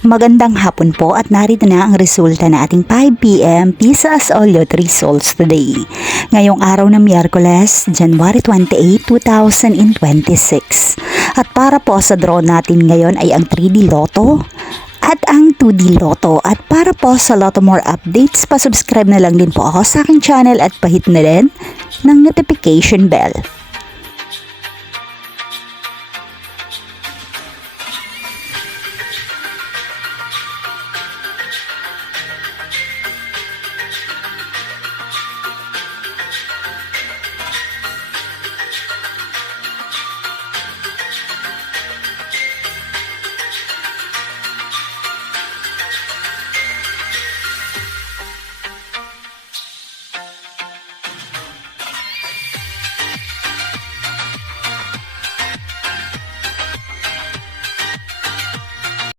Magandang hapon po at narito na ang resulta na ating 5 p.m. Pisas Olot results today. Ngayong araw ng Miyerkules, January 28, 2026. At para po sa draw natin ngayon ay ang 3D Lotto at ang 2D Lotto. At para po sa Lotto More updates, pa-subscribe na lang din po ako sa aking channel at pahit na rin ng notification bell.